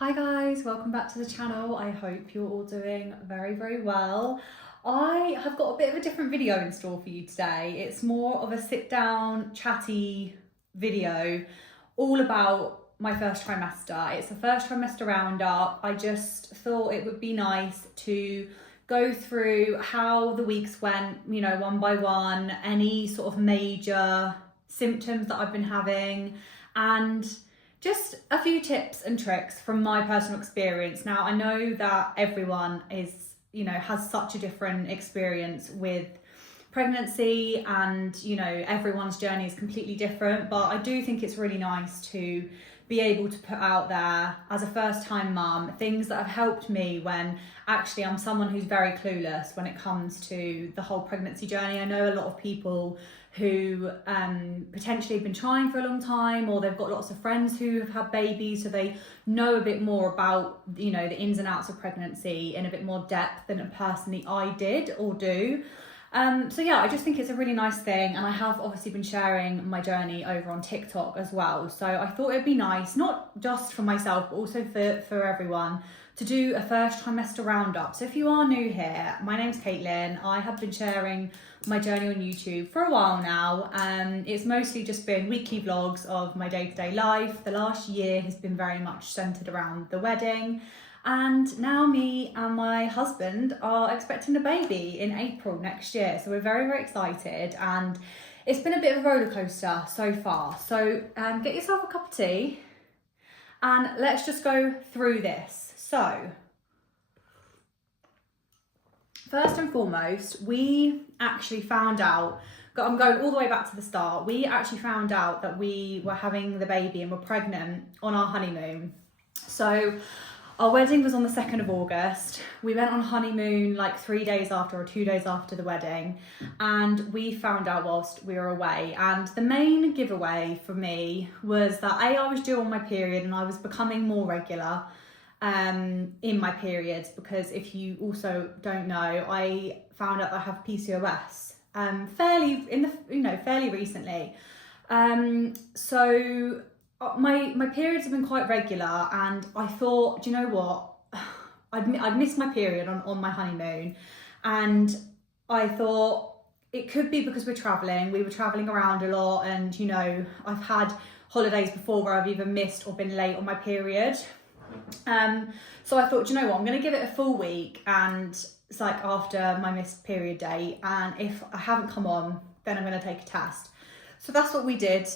Hi guys, welcome back to the channel. I hope you're all doing very well. I have got a bit of a different video in store for you today. It's more of a sit down chatty video all about my first trimester. It's the first trimester roundup. I just thought it would be nice to go through how the weeks went, one by one, any sort of major symptoms that I've been having, and just a few tips and tricks from my personal experience. Now, I know that everyone has such a different experience with pregnancy, and, everyone's journey is completely different, but I do think it's really nice to be able to put out there as a first time mum things that have helped me when actually I'm someone who's very clueless when it comes to the whole pregnancy journey. I know a lot of people who potentially have been trying for a long time, or they've got lots of friends who have had babies, so they know a bit more about the ins and outs of pregnancy in a bit more depth than personally I did or do. So yeah, I just think it's a really nice thing, and I have obviously been sharing my journey over on TikTok as well, so I thought it'd be nice, not just for myself but also for everyone, to do a first trimester roundup. So if you are new here, my name's Caitlin. I have been sharing my journey on YouTube for a while now. It's mostly just been weekly vlogs of my day-to-day life. The last year has been very much centered around the wedding, and now me and my husband are expecting a baby in April next year. So we're very excited, and it's been a bit of a roller coaster so far. So get yourself a cup of tea and let's just go through this. So first and foremost, we actually found out, I'm going all the way back to the start, we actually found out that we were having the baby and were pregnant on our honeymoon. So our wedding was on the 2nd of August. We went on honeymoon like 3 days after or 2 days after the wedding, and we found out whilst we were away. And the main giveaway for me was that I was due on my period, and I was becoming more regular in my periods, because if you also don't know, I found out that I have PCOS fairly recently. So my periods have been quite regular, and I thought, do you know what, I'd missed my period on my honeymoon, and I thought it could be because we were traveling around a lot, and I've had holidays before where I've either missed or been late on my period. So I thought, do you know what, I'm going to give it a full week, and it's like after my missed period date, and if I haven't come on, then I'm going to take a test. So that's what we did.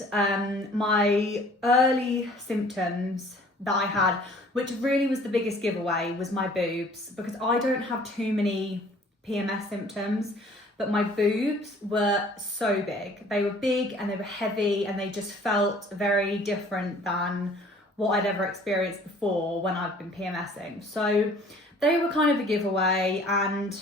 My early symptoms that I had, which really was the biggest giveaway, was my boobs, because I don't have too many PMS symptoms, but my boobs were so big. They were big and they were heavy, and they just felt very different than what I'd ever experienced before when I've been PMSing. So they were kind of a giveaway, and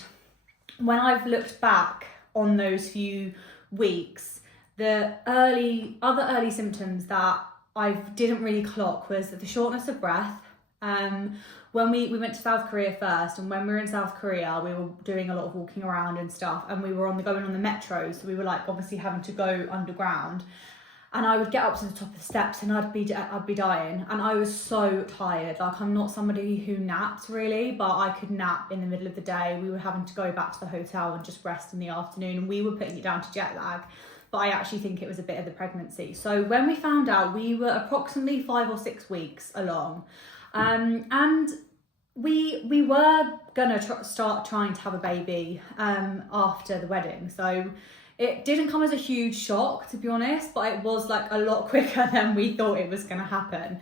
when I've looked back on those few weeks, the other early symptoms that I didn't really clock was the shortness of breath. When we went to South Korea first, and when we were in South Korea, we were doing a lot of walking around and stuff, and we were going on the metro, so we were like obviously having to go underground. And I would get up to the top of the steps, and I'd be dying, and I was so tired. Like, I'm not somebody who naps really, but I could nap in the middle of the day. We were having to go back to the hotel and just rest in the afternoon, and we were putting it down to jet lag, but I actually think it was a bit of the pregnancy. So when we found out, we were approximately 5 or 6 weeks along, and we were gonna start trying to have a baby after the wedding. So it didn't come as a huge shock, to be honest, but it was like a lot quicker than we thought it was going to happen.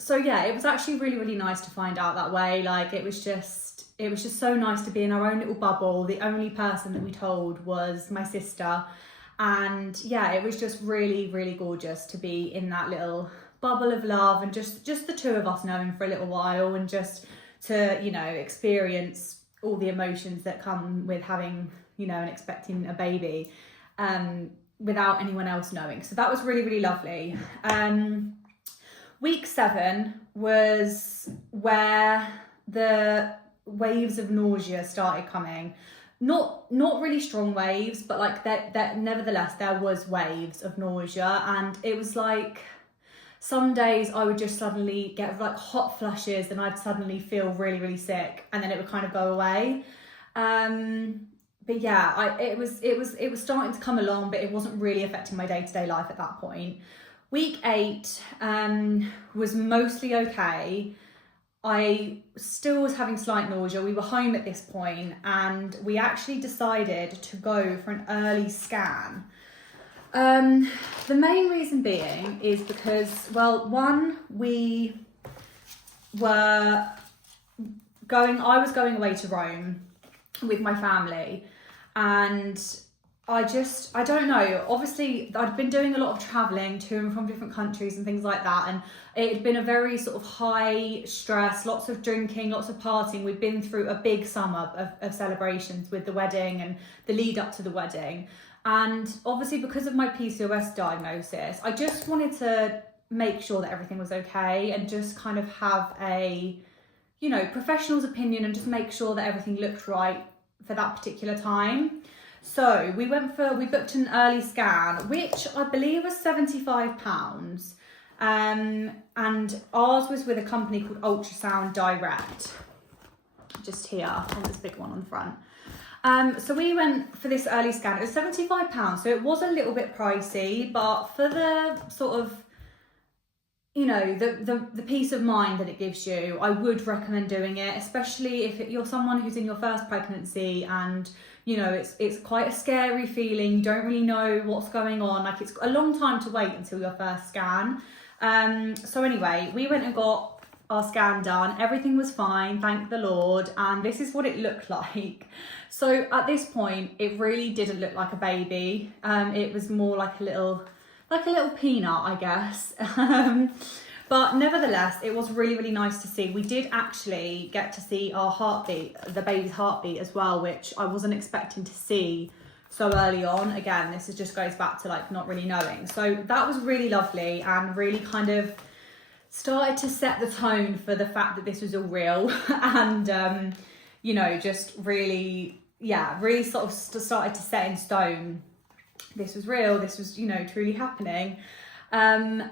So yeah, it was actually really nice to find out that way. Like, it was just so nice to be in our own little bubble. The only person that we told was my sister, and yeah, it was just really gorgeous to be in that little bubble of love, and just the two of us knowing for a little while, and just to experience all the emotions that come with having and expecting a baby without anyone else knowing. So that was really lovely. Week 7 was where the waves of nausea started coming. Not really strong waves, but like that nevertheless there was waves of nausea, and it was like Some days I would just suddenly get like hot flushes and I'd suddenly feel really, really sick, and then it would kind of go away. But yeah, it was starting to come along, but it wasn't really affecting my day-to-day life at that point. Week 8 was mostly okay. I still was having slight nausea. We were home at this point, and we actually decided to go for an early scan. The main reason being is because, well, one, I was going away to Rome with my family, and I don't know, obviously I'd been doing a lot of travelling to and from different countries and things like that, and it had been a very sort of high stress, lots of drinking, lots of partying. We'd been through a big summer of celebrations with the wedding and the lead up to the wedding. And obviously because of my PCOS diagnosis, I just wanted to make sure that everything was okay and just kind of have a, professional's opinion and just make sure that everything looked right for that particular time. So we booked an early scan, which I believe was £75. And ours was with a company called Ultrasound Direct, just here on this big one on the front. So we went for this early scan. It was £75, so it was a little bit pricey, but for the sort of, the peace of mind that it gives you, I would recommend doing it, especially if you're someone who's in your first pregnancy and, it's quite a scary feeling. You don't really know what's going on. Like, it's a long time to wait until your first scan. So anyway, we went and got our scan done. Everything was fine, thank the Lord. And this is what it looked like. So at this point, it really didn't look like a baby. It was more like a little peanut, I guess. But nevertheless, it was really, really nice to see. We did actually get to see our heartbeat, the baby's heartbeat as well, which I wasn't expecting to see so early on. Again, this just goes back to like not really knowing. So that was really lovely and really kind of started to set the tone for the fact that this was all real. And, just really, really sort of started to set in stone. This was real, this was, truly happening. And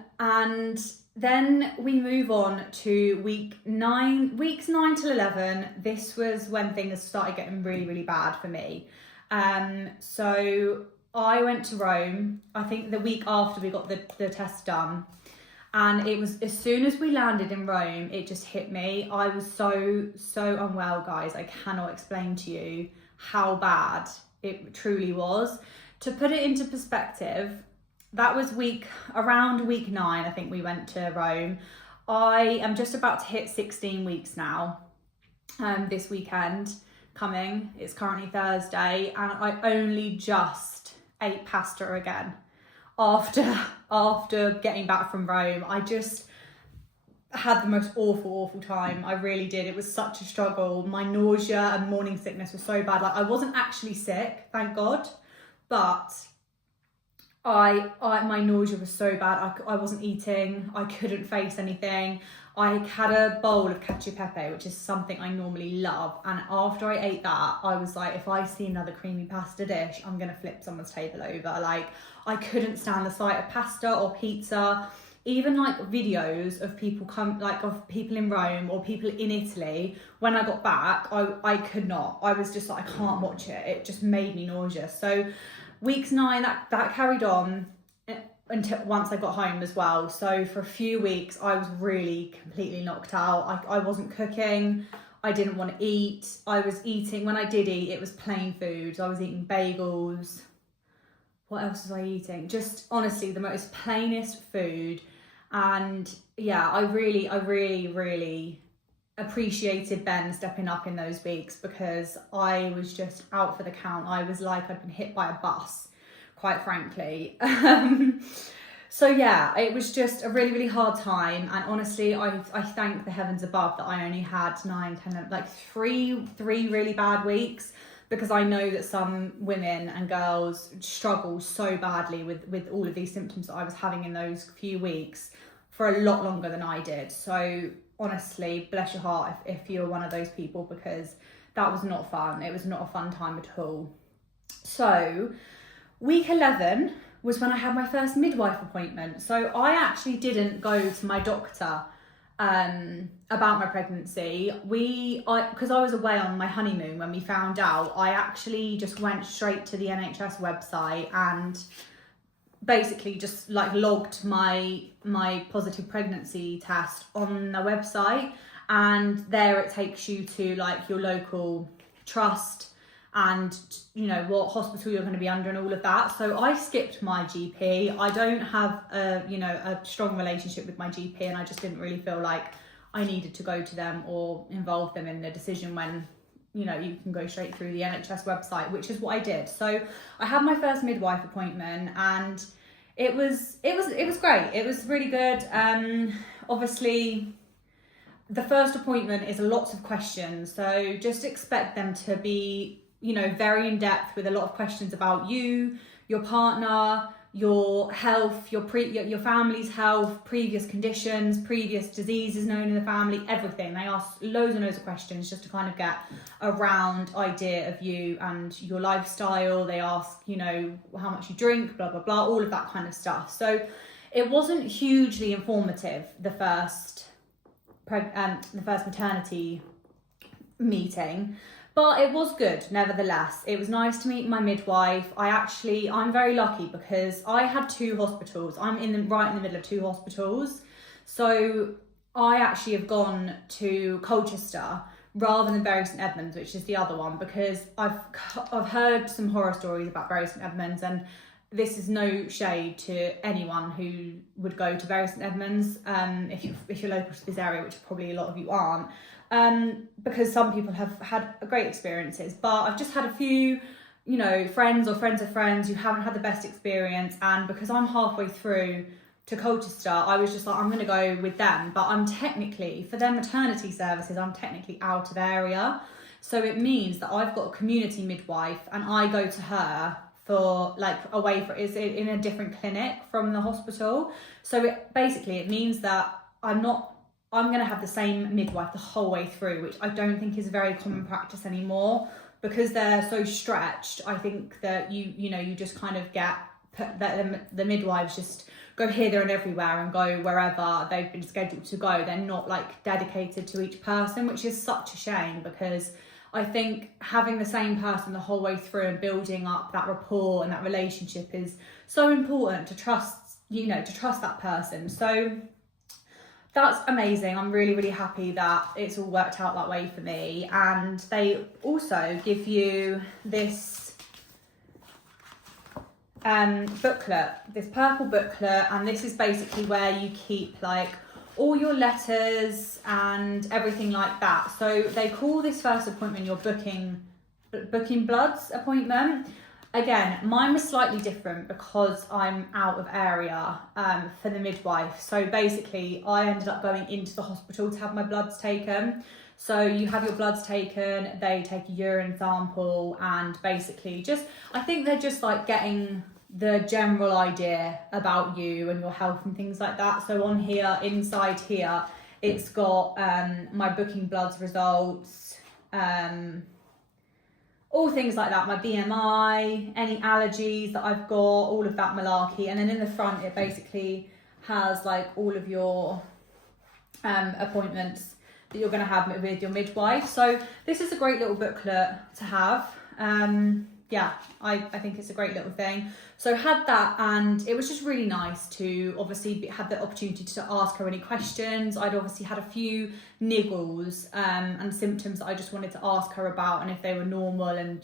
then we move on to weeks 9 till 11. This was when things started getting really, really bad for me. So I went to Rome, I think the week after we got the test done. And it was, as soon as we landed in Rome, it just hit me. I was so unwell, guys. I cannot explain to you how bad it truly was. To put it into perspective, that was around week 9, I think we went to Rome. I am just about to hit 16 weeks now, this weekend coming. It's currently Thursday, and I only just ate pasta again after getting back from Rome. I just had the most awful time. I really did. It was such a struggle. My nausea and morning sickness was so bad. Like, I wasn't actually sick, thank God, but my nausea was so bad. I wasn't eating. I couldn't face anything. I had a bowl of cacio e pepe, which is something I normally love. And after I ate that, I was like, if I see another creamy pasta dish, I'm going to flip someone's table over. Like, I couldn't stand the sight of pasta or pizza. Even like videos of people of people in Rome or people in Italy. When I got back, I could not. I was just like, I can't watch it. It just made me nauseous. So weeks 9, that carried on until once I got home as well. So for a few weeks, I was really completely knocked out. I wasn't cooking. I didn't want to eat. I was eating, when I did eat, it was plain foods. I was eating bagels. What else was I eating? Just honestly, the most plainest food. And yeah, I really appreciated Ben stepping up in those weeks, because I was just out for the count. I was like, I'd been hit by a bus, quite frankly. So yeah, it was just a really, really hard time. And honestly, I thank the heavens above that I only had 9, 10, like three really bad weeks, because I know that some women and girls struggle so badly with all of these symptoms that I was having in those few weeks for a lot longer than I did. So honestly, bless your heart if you're one of those people, because that was not fun. It was not a fun time at all. So week 11 was when I had my first midwife appointment. So I actually didn't go to my doctor about my pregnancy. Because I was away on my honeymoon when we found out, I actually just went straight to the NHS website and basically just like logged my positive pregnancy test on the website, and there it takes you to like your local trust and what hospital you're going to be under and all of that. So I skipped my GP. I don't have a strong relationship with my GP, and I just didn't really feel like I needed to go to them or involve them in the decision when you can go straight through the NHS website, which is what I did. So I had my first midwife appointment, and it was great. It was really good. Obviously, the first appointment is lots of questions, so just expect them to be very in depth with a lot of questions about you, your partner, your health, your family's health, previous conditions, previous diseases known in the family, everything. They ask loads and loads of questions just to kind of get a round idea of you and your lifestyle. They ask, how much you drink, blah, blah, blah, all of that kind of stuff. So it wasn't hugely informative, the first maternity meeting, but it was good nevertheless. It was nice to meet my midwife. I'm very lucky because I had two hospitals. I'm right in the middle of two hospitals. So I actually have gone to Colchester rather than Bury St Edmunds, which is the other one, because I've heard some horror stories about Bury St Edmunds, and this is no shade to anyone who would go to Bury St Edmunds if you're local to this area, which probably a lot of you aren't. Because some people have had great experiences, but I've just had a few, friends or friends of friends who haven't had the best experience, and because I'm halfway through to Colchester, I was just like, I'm going to go with them, but I'm technically, for their maternity services, I'm technically out of area, so it means that I've got a community midwife, and I go to her for is in a different clinic from the hospital, so it means that I'm going to have the same midwife the whole way through, which I don't think is a very common practice anymore, because they're so stretched. I think that you just kind of get the midwives just go here, there and everywhere and go wherever they've been scheduled to go. They're not like dedicated to each person, which is such a shame, because I think having the same person the whole way through and building up that rapport and that relationship is so important, to trust that person. So that's amazing. I'm really, really happy that it's all worked out that way for me. And they also give you this booklet, this purple booklet, and this is basically where you keep like all your letters and everything like that. So they call this first appointment your booking bloods appointment. Again, mine was slightly different because I'm out of area for the midwife. So basically, I ended up going into the hospital to have my bloods taken. So you have your bloods taken, they take a urine sample, and basically I think they're just like getting the general idea about you and your health and things like that. So on here, inside here, it's got my booking bloods results, all things like that, my BMI, any allergies that I've got, all of that malarkey. And then in the front, it basically has like all of your appointments that you're going to have with your midwife. So this is a great little booklet to have. I think it's a great little thing. So had that, and it was just really nice to obviously have the opportunity to ask her any questions. I'd obviously had a few niggles and symptoms that I just wanted to ask her about, and if they were normal, and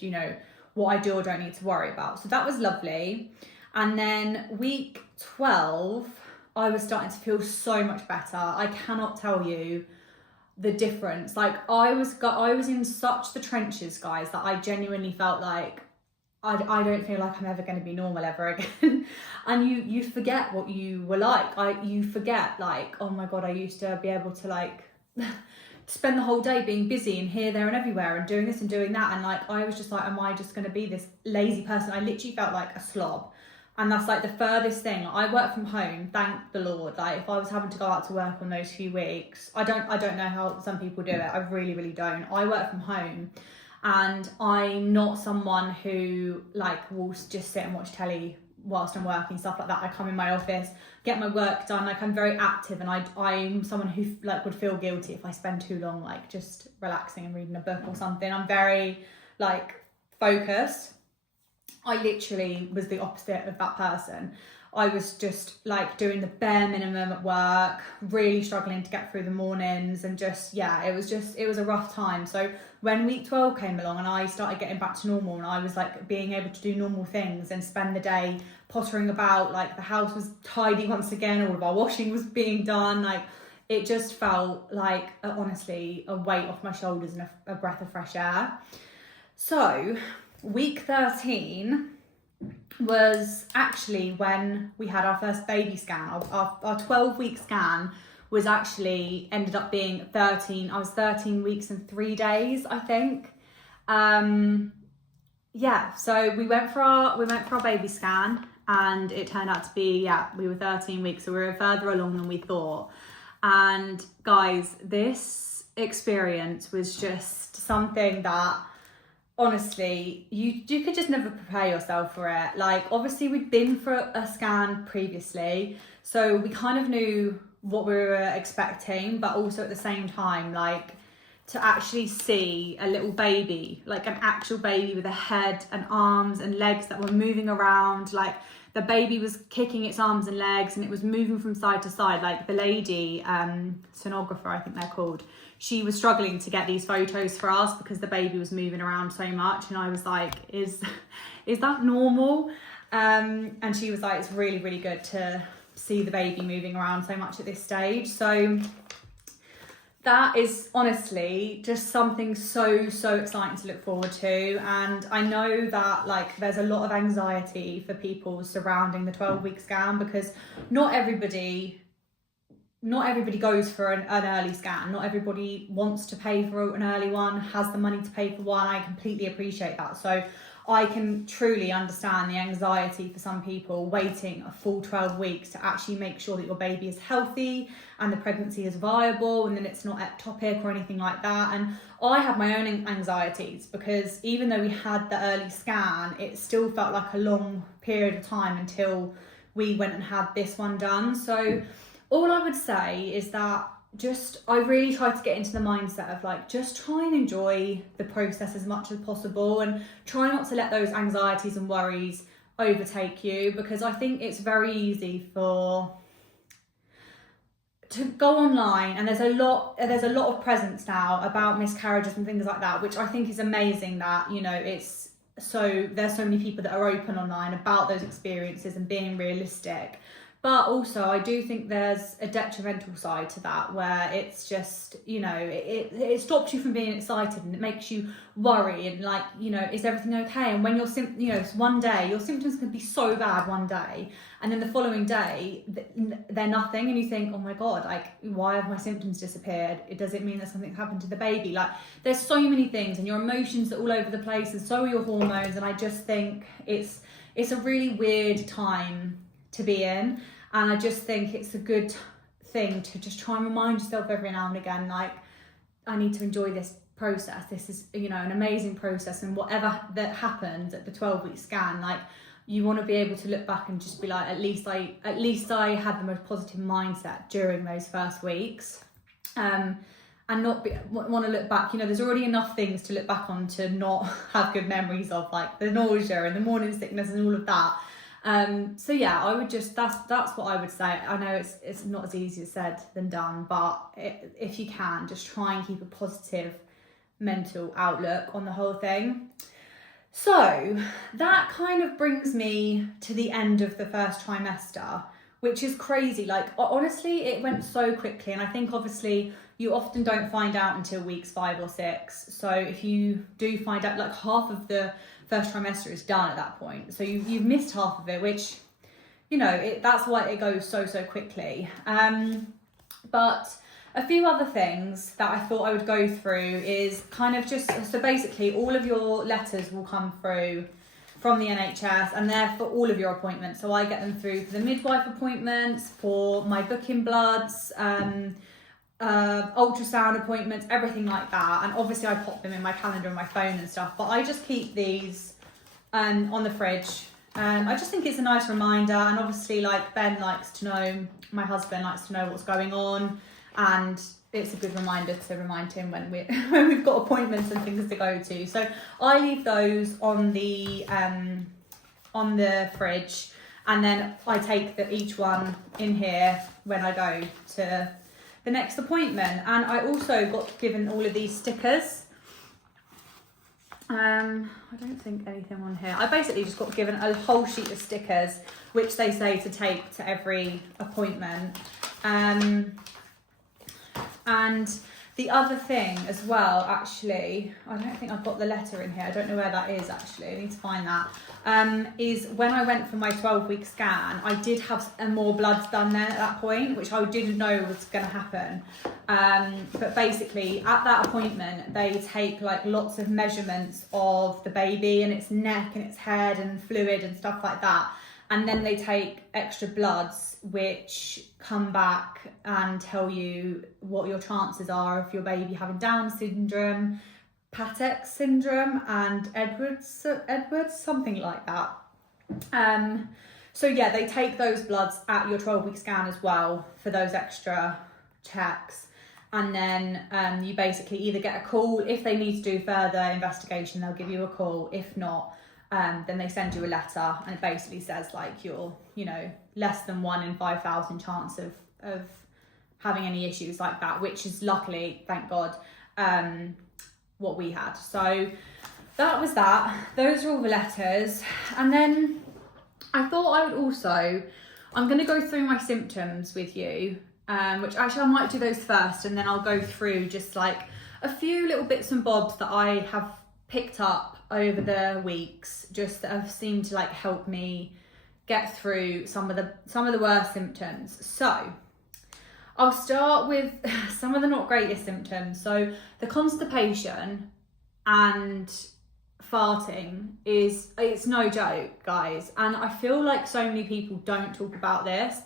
what I do or don't need to worry about. So that was lovely. And then week 12, I was starting to feel so much better. I cannot tell you the difference. Like I was in such the trenches, guys, that I genuinely felt like I don't feel like I'm ever going to be normal ever again. And you forget what you were like. You forget like, oh my God, I used to be able to like spend the whole day being busy and here, there and everywhere and doing this and doing that. And like, I was just like, am I just going to be this lazy person? I literally felt like a slob. And that's like the furthest thing. I work from home, thank the Lord. Like if I was having to go out to work on those few weeks, I don't know how some people do it. I really, really don't. I work from home. And I'm not someone who like will just sit and watch telly whilst I'm working, stuff like that. I come in my office, get my work done. Like, I'm very active, and I'm someone who like would feel guilty if I spend too long like just relaxing and reading a book or something. I'm very like focused. I literally was the opposite of that person. I was just like doing the bare minimum at work, really struggling to get through the mornings, and it was a rough time. So when week 12 came along and I started getting back to normal, and I was like being able to do normal things and spend the day pottering about, like the house was tidy once again, all of our washing was being done, like it just felt like honestly a weight off my shoulders and a breath of fresh air. So week 13 was actually when we had our first baby scan. Our 12-week scan was actually ended up being 13. I was 13 weeks and 3 days, I think. So we went for our baby scan, and it turned out to be, we were 13 weeks, so we were further along than we thought. And guys, this experience was just something that honestly, you could just never prepare yourself for it. Like, obviously we'd been for a scan previously, so we kind of knew what we were expecting, but also at the same time, like, to actually see a little baby, like an actual baby with a head and arms and legs that were moving around, like the baby was kicking its arms and legs and it was moving from side to side. Like the lady, sonographer, I think they're called, she was struggling to get these photos for us because the baby was moving around so much. And I was like, is that normal? And she was like, it's really, really good to see the baby moving around so much at this stage. So that is honestly just something so exciting to look forward to. And I know that like there's a lot of anxiety for people surrounding the 12-week scan, because not everybody goes for an early scan. Not everybody wants to pay for an early one, has the money to pay for one. I completely appreciate that. So I can truly understand the anxiety for some people waiting a full 12 weeks to actually make sure that your baby is healthy and the pregnancy is viable and then it's not ectopic or anything like that. And I had my own anxieties because even though we had the early scan, it still felt like a long period of time until we went and had this one done. So all I would say is that I really try to get into the mindset of like, just try and enjoy the process as much as possible and try not to let those anxieties and worries overtake you, because I think it's very easy to go online and there's a lot of presence now about miscarriages and things like that, which I think is amazing that, you know, there's so many people that are open online about those experiences and being realistic. But also, I do think there's a detrimental side to that where it's just, you know, it stops you from being excited and it makes you worry and like, you know, is everything okay? And when one day, your symptoms can be so bad one day and then the following day, they're nothing and you think, oh my God, like, why have my symptoms disappeared? Does it mean that something happened to the baby? Like, there's so many things and your emotions are all over the place and so are your hormones. And I just think it's a really weird time to be in. And I just think it's a good thing to just try and remind yourself every now and again, like, I need to enjoy this process. This is, you know, an amazing process. And whatever that happens at the 12-week scan, like, you want to be able to look back and just be like, at least I had the most positive mindset during those first weeks. And not want to look back, you know, there's already enough things to look back on to not have good memories of, like the nausea and the morning sickness and all of that. So yeah, I would just, that's what I would say. I know it's not as easy said than done, but if you can, just try and keep a positive mental outlook on the whole thing. So that kind of brings me to the end of the first trimester, which is crazy. Like, honestly, it went so quickly. And I think obviously you often don't find out until weeks 5 or 6. So if you do find out, like, half of the first trimester is done at that point. So you've missed half of it, which, you know, that's why it goes so quickly. But a few other things that I thought I would go through is kind of just, so basically all of your letters will come through from the NHS and they're for all of your appointments. So I get them through for the midwife appointments, for my booking bloods, ultrasound appointments, everything like that. And obviously I pop them in my calendar on my phone and stuff, but I just keep these on the fridge I just think it's a nice reminder, and obviously like Ben likes to know, my husband likes to know what's going on, and it's a good reminder to remind him when when we've got appointments and things to go to. So I leave those on the fridge, and then I take each one in here when I go to the next appointment. And I also got given all of these stickers. I don't think anything on here. I basically just got given a whole sheet of stickers, which they say to take to every appointment. And the other thing as well, actually, I don't think I've got the letter in here. I don't know where that is, actually. I need to find that. Is when I went for my 12-week scan, I did have more bloods done then at that point, which I didn't know was going to happen. But basically, at that appointment, they take like lots of measurements of the baby and its neck and its head and fluid and stuff like that. And then they take extra bloods, which come back and tell you what your chances are of your baby having Down syndrome, Patek syndrome, and Edwards, something like that. So yeah, they take those bloods at your 12-week scan as well for those extra checks. And then you basically either get a call. If they need to do further investigation, they'll give you a call. If not, then they send you a letter, and it basically says like you're, less than 1 in 5,000 chance of having any issues like that, which is luckily, thank God, what we had. So that was that. Those are all the letters. And then I thought I would also, I'm going to go through my symptoms with you, which actually I might do those first, and then I'll go through just like a few little bits and bobs that I have picked up over the weeks, just that have seemed to like help me get through some of the worst symptoms. So I'll start with some of the not greatest symptoms. So the constipation and farting it's no joke, guys, and I feel like so many people don't talk about this.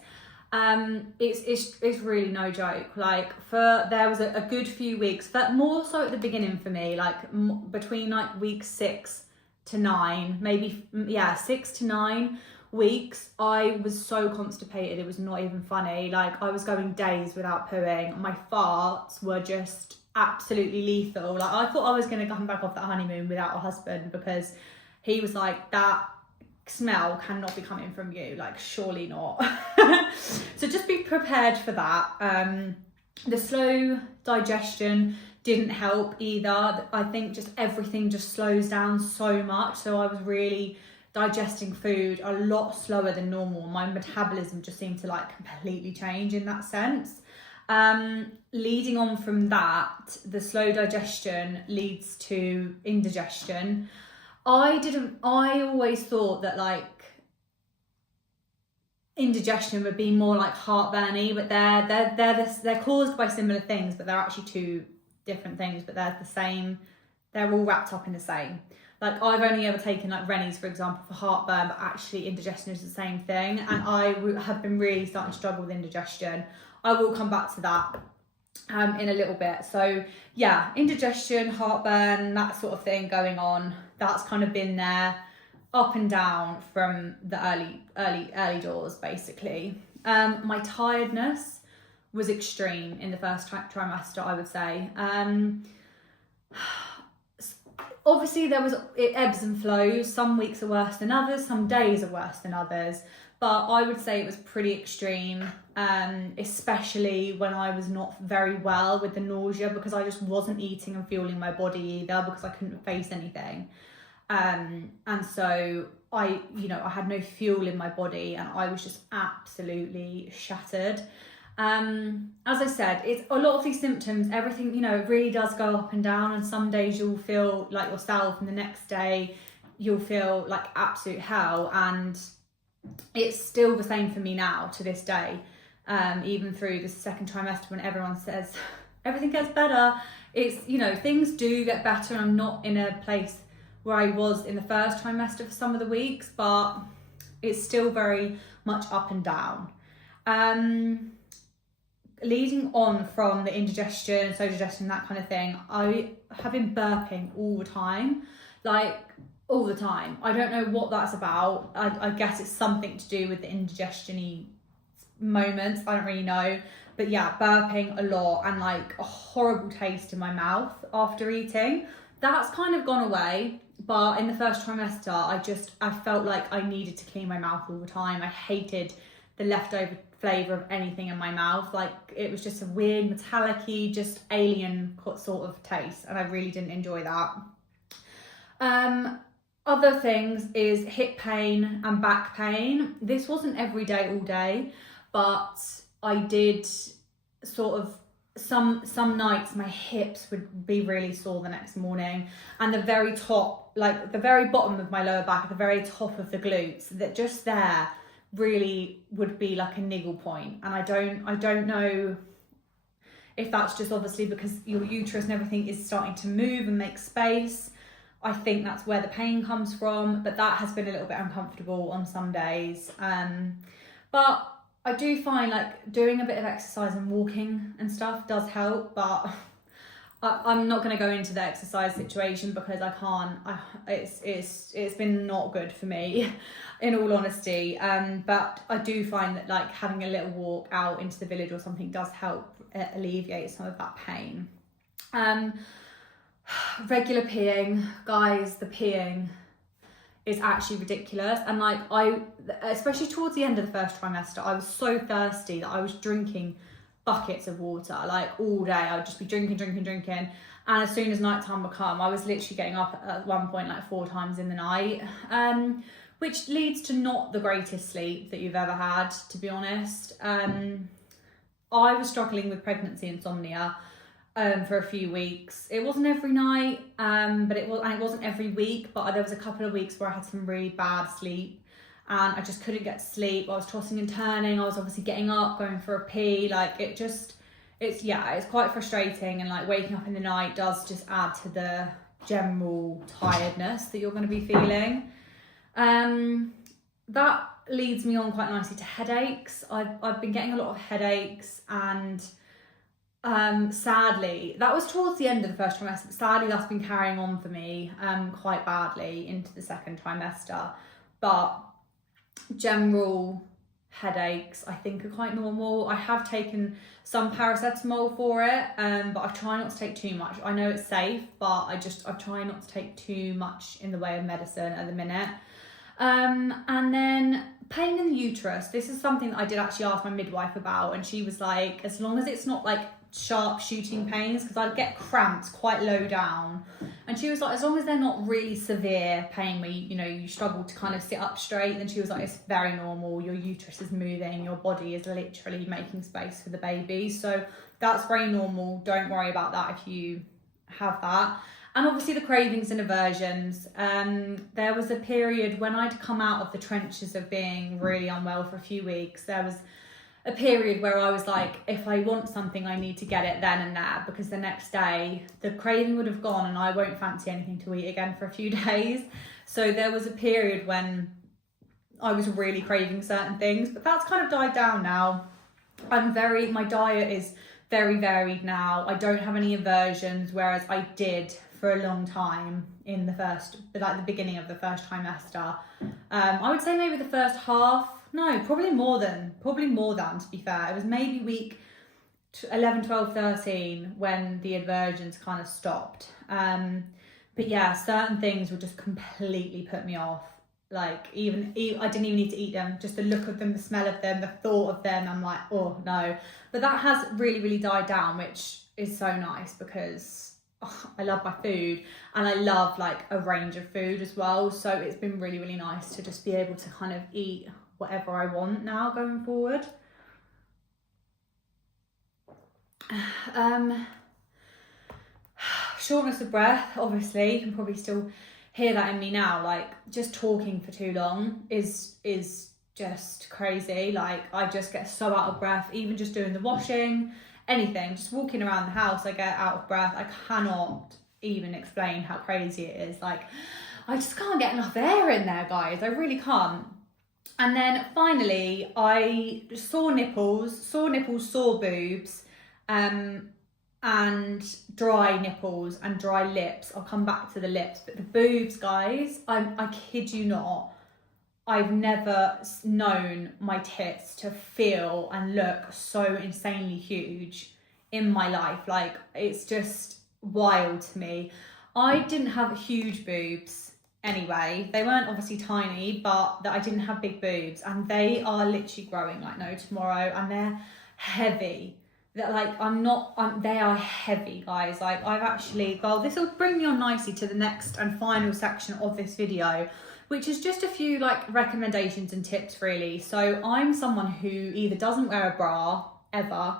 It's really no joke. Like there was a good few weeks, but more so at the beginning for me, like between like week 6 to 9, maybe 6 to 9 weeks, I was so constipated, it was not even funny. Like I was going days without pooing. My farts were just absolutely lethal. Like I thought I was going to come back off that honeymoon without a husband, because he was like, that smell cannot be coming from you, like surely not. So just be prepared for that. The slow digestion didn't help either. I think just everything just slows down so much, so I was really digesting food a lot slower than normal. My metabolism just seemed to like completely change in that sense. Leading on from that, the slow digestion leads to indigestion. I always thought that like indigestion would be more like heartburny, but they're caused by similar things, but they're actually two different things, but they're the same. They're all wrapped up in the same. Like I've only ever taken like Rennie's, for example, for heartburn, but actually indigestion is the same thing. And I have been really starting to struggle with indigestion. I will come back to that in a little bit. So yeah, indigestion, heartburn, that sort of thing going on. That's kind of been there up and down from the early doors, basically. My tiredness was extreme in the first trimester, I would say. Obviously it ebbs and flows. Some weeks are worse than others, some days are worse than others, but I would say it was pretty extreme, especially when I was not very well with the nausea, because I just wasn't eating and fueling my body either, because I couldn't face anything. And so I had no fuel in my body, and I was just absolutely shattered. As I said, it's a lot of these symptoms, everything, it really does go up and down, and some days you'll feel like yourself and the next day you'll feel like absolute hell. And it's still the same for me now to this day, even through the second trimester, when everyone says everything gets better. It's, things do get better, and I'm not in a place where I was in the first trimester for some of the weeks, but it's still very much up and down. Leading on from the indigestion, slow digestion, that kind of thing, I have been burping all the time. Like all the time. I don't know what that's about. I guess it's something to do with the indigestion-y moments. I don't really know. But yeah, burping a lot and like a horrible taste in my mouth after eating. That's kind of gone away. But in the first trimester, I felt like I needed to clean my mouth all the time. I hated the leftover flavour of anything in my mouth. Like, it was just a weird metallic-y, just alien sort of taste, and I really didn't enjoy that. Other things is hip pain and back pain. This wasn't every day, all day, but I did sort of some nights my hips would be really sore the next morning, and the very top, like the very bottom of my lower back, at the very top of the glutes, that just there really would be like a niggle point. And I don't know if that's just obviously because your uterus and everything is starting to move and make space. I think that's where the pain comes from, but that has been a little bit uncomfortable on some days. But I do find like doing a bit of exercise and walking and stuff does help, but I'm not going to go into the exercise situation because I can't. It's been not good for me, in all honesty. But I do find that like having a little walk out into the village or something does help alleviate some of that pain. Regular peeing, guys, the peeing is actually ridiculous. And like especially towards the end of the first trimester, I was so thirsty that I was drinking buckets of water like all day. I would just be drinking. And as soon as nighttime would come, I was literally getting up at one point like 4 times in the night, which leads to not the greatest sleep that you've ever had, to be honest. I was struggling with pregnancy insomnia for a few weeks. It wasn't every night, but it wasn't every week, but there was a couple of weeks where I had some really bad sleep and I just couldn't get to sleep. I was tossing and turning. I was obviously getting up, going for a pee. Like it's quite frustrating, and like waking up in the night does just add to the general tiredness that you're going to be feeling. That leads me on quite nicely to headaches. I've been getting a lot of headaches, and sadly, that was towards the end of the first trimester, but sadly that's been carrying on for me quite badly into the second trimester. But general headaches I think are quite normal. I have taken some paracetamol for it, but I try not to take too much. I know it's safe, but I try not to take too much in the way of medicine at the minute. And then pain in the uterus. This is something that I did actually ask my midwife about, and she was like, as long as it's not like sharp shooting pains, because I'd get cramps quite low down, and she was like, as long as they're not really severe pain where you struggle to kind of sit up straight, then she was like, it's very normal. Your uterus is moving, your body is literally making space for the baby, so that's very normal. Don't worry about that if you have that. And obviously the cravings and aversions. There was a period when I'd come out of the trenches of being really unwell for a few weeks. There was a period where I was like, if I want something, I need to get it then and there, because the next day the craving would have gone and I won't fancy anything to eat again for a few days. So there was a period when I was really craving certain things, but that's kind of died down now. My diet is very varied now. I don't have any aversions, whereas I did for a long time in the beginning of the first trimester. I would say maybe the first half. No, probably more than, to be fair. It was maybe week 11, 12, 13 when the aversions kind of stopped. But yeah, certain things would just completely put me off. Like I didn't even need to eat them. Just the look of them, the smell of them, the thought of them, I'm like, oh no. But that has really, really died down, which is so nice because I love my food, and I love like a range of food as well. So it's been really, really nice to just be able to kind of eat whatever I want now going forward. Shortness of breath, obviously, you can probably still hear that in me now. Like, just talking for too long is just crazy. Like, I just get so out of breath, even just doing the washing, anything, just walking around the house, I get out of breath. I cannot even explain how crazy it is. Like, I just can't get enough air in there, guys. I really can't. And then finally, I sore nipples, sore boobs, and and dry nipples and dry lips. I'll come back to the lips, but the boobs, guys, I kid you not, I've never known my tits to feel and look so insanely huge in my life. Like, it's just wild to me. I didn't have huge boobs anyway. They weren't obviously tiny, but I didn't have big boobs, and they are literally growing like no tomorrow, and they're heavy. That like they are heavy, guys. Like, I've actually, well, this will bring me on nicely to the next and final section of this video, which is just a few like recommendations and tips really. So I'm someone who either doesn't wear a bra ever,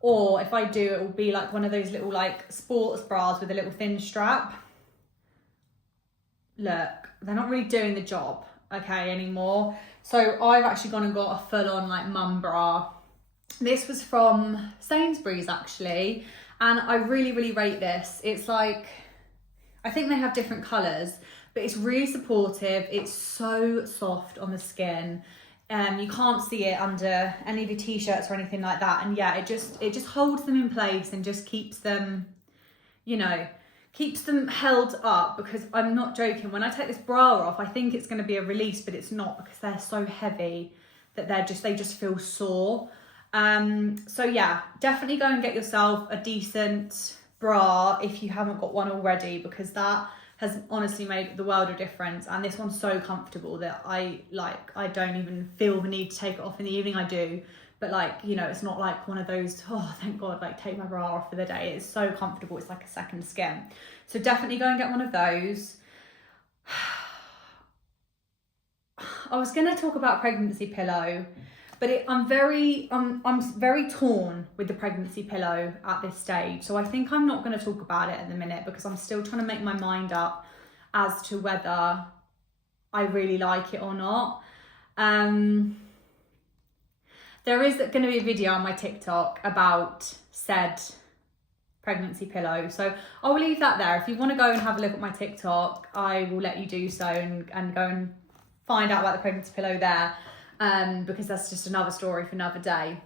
or if I do, it will be like one of those little like sports bras with a little thin strap. Look, they're not really doing the job, okay, anymore. So I've actually gone and got a full on like mum bra. This was from Sainsbury's actually, and I really, really rate this. It's like, I think they have different colours, but it's really supportive. It's so soft on the skin. You can't see it under any of your t-shirts or anything like that. And yeah, it just holds them in place and just keeps them, you know, keeps them held up, because I'm not joking. When I take this bra off, I think it's going to be a release, but it's not, because they're so heavy that they just feel sore. So yeah, definitely go and get yourself a decent bra if you haven't got one already, because that has honestly made the world of difference. And this one's so comfortable that I don't even feel the need to take it off in the evening. I do, but like, you know, it's not like one of those, oh thank God, like take my bra off for the day. It's so comfortable, it's like a second skin. So definitely go and get one of those. I was going to talk about pregnancy pillow, but I'm very torn with the pregnancy pillow at this stage. So I think I'm not going to talk about it at the minute, because I'm still trying to make my mind up as to whether I really like it or not. There is going to be a video on my TikTok about said pregnancy pillow. So I'll leave that there. If you want to go and have a look at my TikTok, I will let you do so and go and find out about the pregnancy pillow there. Because that's just another story for another day.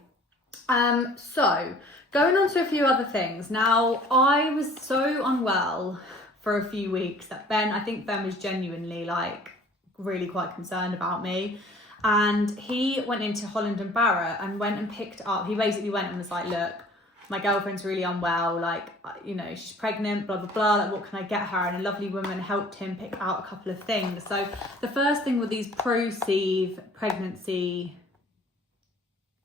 So going on to a few other things. Now, I was so unwell for a few weeks that I think Ben was genuinely like really quite concerned about me. And he went into Holland and Barrett and went and picked up, he basically went and was like, look, my girlfriend's really unwell, like, you know, she's pregnant, blah, blah, blah, like, what can I get her? And a lovely woman helped him pick out a couple of things. So the first thing were these Pro-Ceive pregnancy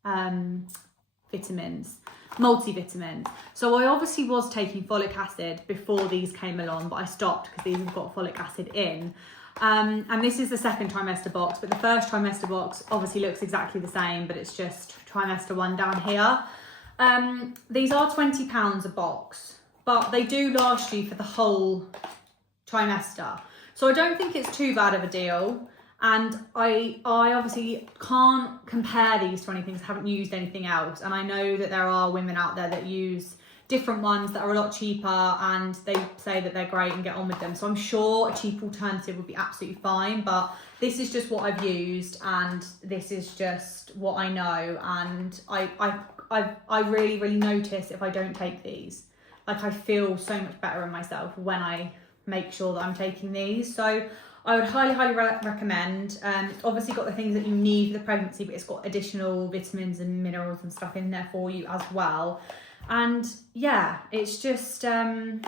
vitamins, multivitamins. So I obviously was taking folic acid before these came along, but I stopped because these have got folic acid in. And this is the second trimester box, but the first trimester box obviously looks exactly the same, but it's just trimester 1 down here. These are £20 a box, but they do last you for the whole trimester. So I don't think it's too bad of a deal. And I obviously can't compare these to anything, because I haven't used anything else. And I know that there are women out there that use different ones that are a lot cheaper, and they say that they're great and get on with them. So I'm sure a cheap alternative would be absolutely fine, but this is just what I've used, and this is just what I know. And I really, really notice if I don't take these. Like, I feel so much better in myself when I make sure that I'm taking these. So I would highly, highly recommend. It's obviously got the things that you need for the pregnancy, but it's got additional vitamins and minerals and stuff in there for you as well. And yeah, it's just, I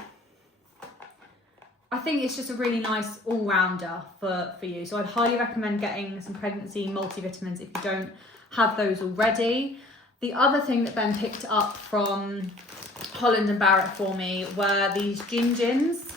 think it's just a really nice all-rounder for you. So I'd highly recommend getting some pregnancy multivitamins if you don't have those already. The other thing that Ben picked up from Holland and Barrett for me were these gingins.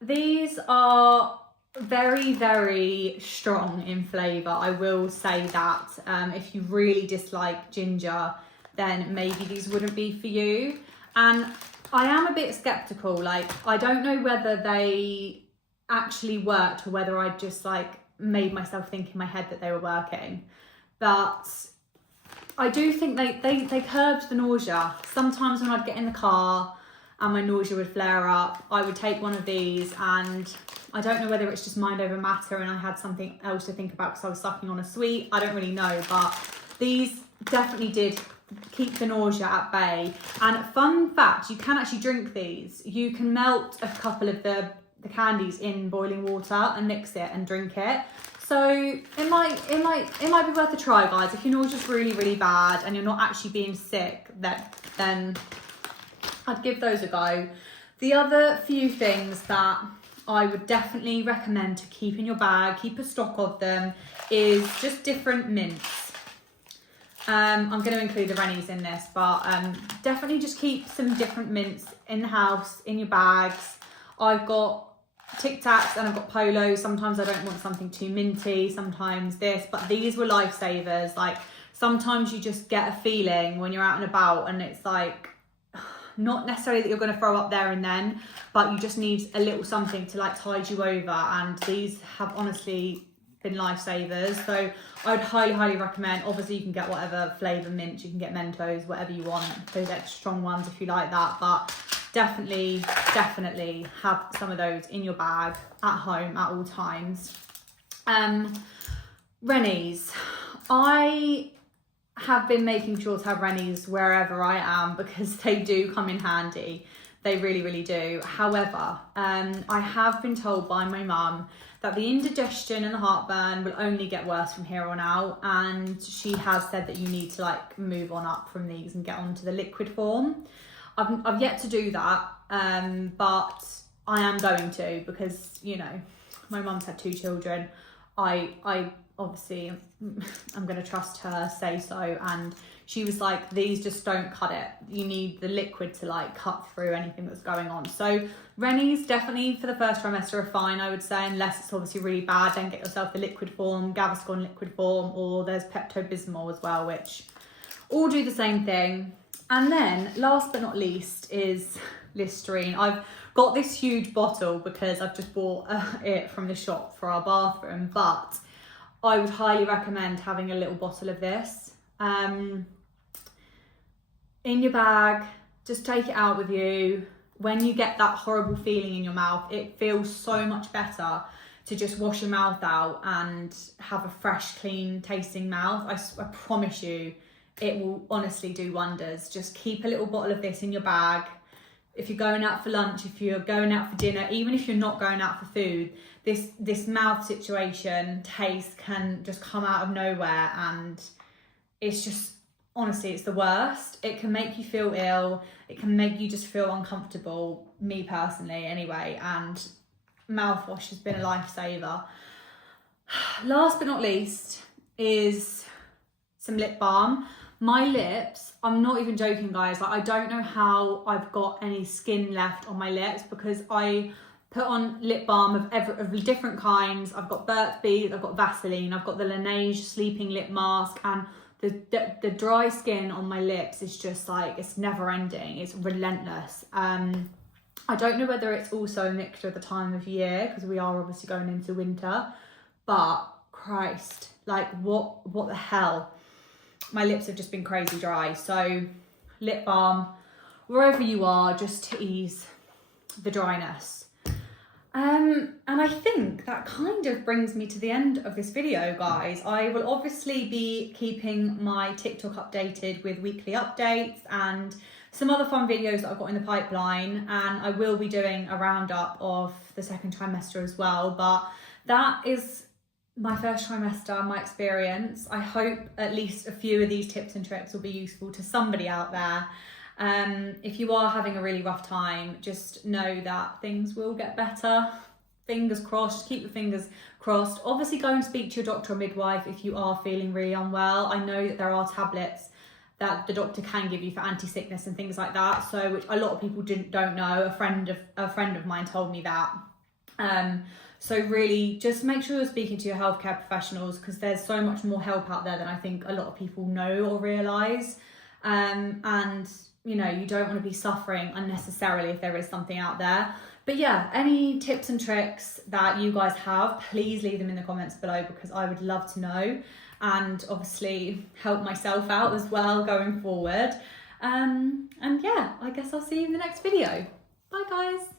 These are very, very strong in flavour. I will say that. If you really dislike ginger, then maybe these wouldn't be for you. And I am a bit sceptical. Like, I don't know whether they actually worked or whether I just like made myself think in my head that they were working. But I do think they curbed the nausea. Sometimes when I'd get in the car and my nausea would flare up, I would take one of these, and I don't know whether it's just mind over matter and I had something else to think about because I was sucking on a sweet. I don't really know, but these definitely did keep the nausea at bay. And fun fact, you can actually drink these. You can melt a couple of the candies in boiling water and mix it and drink it. So it might be worth a try, guys. If your nausea's really, really bad and you're not actually being sick, then I'd give those a go. The other few things that I would definitely recommend to keep in your bag, keep a stock of them, is just different mints. I'm going to include the Rennies in this, but definitely just keep some different mints in the house, in your bags. I've got Tic Tacs and I've got Polos. Sometimes I don't want something too minty, sometimes this, but these were lifesavers. Like, sometimes you just get a feeling when you're out and about and it's like, not necessarily that you're going to throw up there and then, but you just need a little something to like tide you over, and these have honestly been lifesavers. So I would highly recommend. Obviously you can get whatever flavour mint, you can get Mentos, whatever you want, those extra strong ones if you like that, but definitely have some of those in your bag at home at all times. Rennies, I have been making sure to have Rennies wherever I am because they do come in handy. They really do. However, I have been told by my mum that the indigestion and the heartburn will only get worse from here on out, and she has said that you need to like move on up from these and get onto the liquid form. I've yet to do that, but I am going to, because, you know, my mum's had 2 children. I obviously, I'm going to trust her say so, and she was like, these just don't cut it. You need the liquid to like cut through anything that's going on. So Rennies definitely for the first trimester are fine, I would say, unless it's obviously really bad. Then get yourself the liquid form, Gaviscon liquid form, or there's Pepto-Bismol as well, which all do the same thing. And then last but not least is Listerine. I've got this huge bottle because I've just bought it from the shop for our bathroom, but I would highly recommend having a little bottle of this in your bag. Just take it out with you. When you get that horrible feeling in your mouth, it feels so much better to just wash your mouth out and have a fresh, clean tasting mouth. I promise you, it will honestly do wonders. Just keep a little bottle of this in your bag. If you're going out for lunch, if you're going out for dinner, even if you're not going out for food, this mouth situation, taste can just come out of nowhere, and it's just, honestly, it's the worst. It can make you feel ill. It can make you just feel uncomfortable, me personally anyway, and mouthwash has been a lifesaver. Last but not least is some lip balm. My lips, I'm not even joking, guys, like I don't know how I've got any skin left on my lips, because I put on lip balm of different kinds. I've got Burt's Bees, I've got Vaseline, I've got the Laneige sleeping lip mask, and the dry skin on my lips is just like, it's never ending, it's relentless. I don't know whether it's also a mixture of the time of year, because we are obviously going into winter, but Christ, like what the hell? My lips have just been crazy dry. So lip balm, wherever you are, just to ease the dryness. And I think that kind of brings me to the end of this video, guys. I will obviously be keeping my TikTok updated with weekly updates and some other fun videos that I've got in the pipeline, and I will be doing a roundup of the second trimester as well. But that is my first trimester, my experience. I hope at least a few of these tips and tricks will be useful to somebody out there. If you are having a really rough time, just know that things will get better. Fingers crossed, keep your fingers crossed. Obviously go and speak to your doctor or midwife if you are feeling really unwell. I know that there are tablets that the doctor can give you for anti-sickness and things like that, so which a lot of people don't know. A friend of mine told me that. So really just make sure you're speaking to your healthcare professionals, because there's so much more help out there than I think a lot of people know or realise. And you know, you don't want to be suffering unnecessarily if there is something out there. But yeah, any tips and tricks that you guys have, please leave them in the comments below, because I would love to know, and obviously help myself out as well going forward. And yeah, I guess I'll see you in the next video. Bye guys.